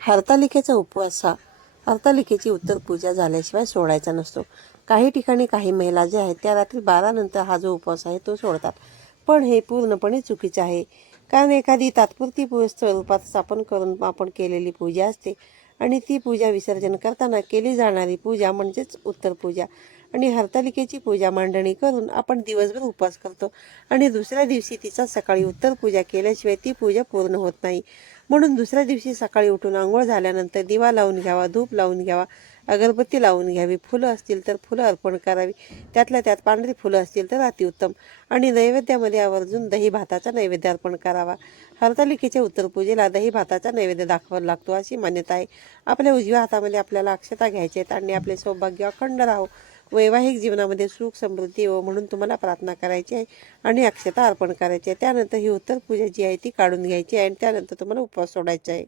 हरतालिकेचा उपवास हा हरतालिकेची उत्तर पूजा झाल्याशिवाय सोडायचा नसतो. काही ठिकाणी काही महिला ज्या आहेत त्या रात्री 12 नंतर हा जो उपवास आहे तो सोडतात, पण हे पूर्णपणे चुकीचे आहे. कारण एखादी तात्पुरती स्वरूपात स्थापन करून आपण केलेली पूजा असते आणि ती पूजा विसर्जन करताना केली जाणारी पूजा म्हणजेच उत्तर पूजा. आणि हरतालिकेची पूजा मांडणी करून आपण दिवसभर उपवास करतो आणि दुसऱ्या दिवशी तिचा सकाळी उत्तर पूजा केल्याशिवाय ती पूजा पूर्ण होत नाही. म्हणून दुसऱ्या दिवशी सकाळी उठून आंघोळ झाल्यानंतर दिवा लावून घ्यावा, धूप लावून घ्यावा, अगरबत्ती लावून घ्यावी, फुलं असतील तर फुलं अर्पण करावी, त्यातल्या त्यात पांढरी फुलं असतील तर अतिउत्तम. आणि नैवेद्यामध्ये आवर्जून दही भाताचा नैवेद्य अर्पण करावा. हरतालिकेच्या उत्तर पूजेला दही भाताचा नैवेद्य दाखवावा लागतो अशी मान्यता आहे. आपल्या उजव्या हातामध्ये आपल्याला अक्षता घ्यायच्या आहेत आणि आपले सौभाग्य अखंड राहो, वैवाहिक जीवनामध्ये सुख समृद्धी येवो म्हणून तुम्हाला प्रार्थना करायची आहे आणि अक्षता अर्पण करायची आहे. त्यानंतर ही उत्तर पूजा जी आहे ती काढून घ्यायची आहे आणि त्यानंतर तुम्हाला उपवास सोडायचा आहे.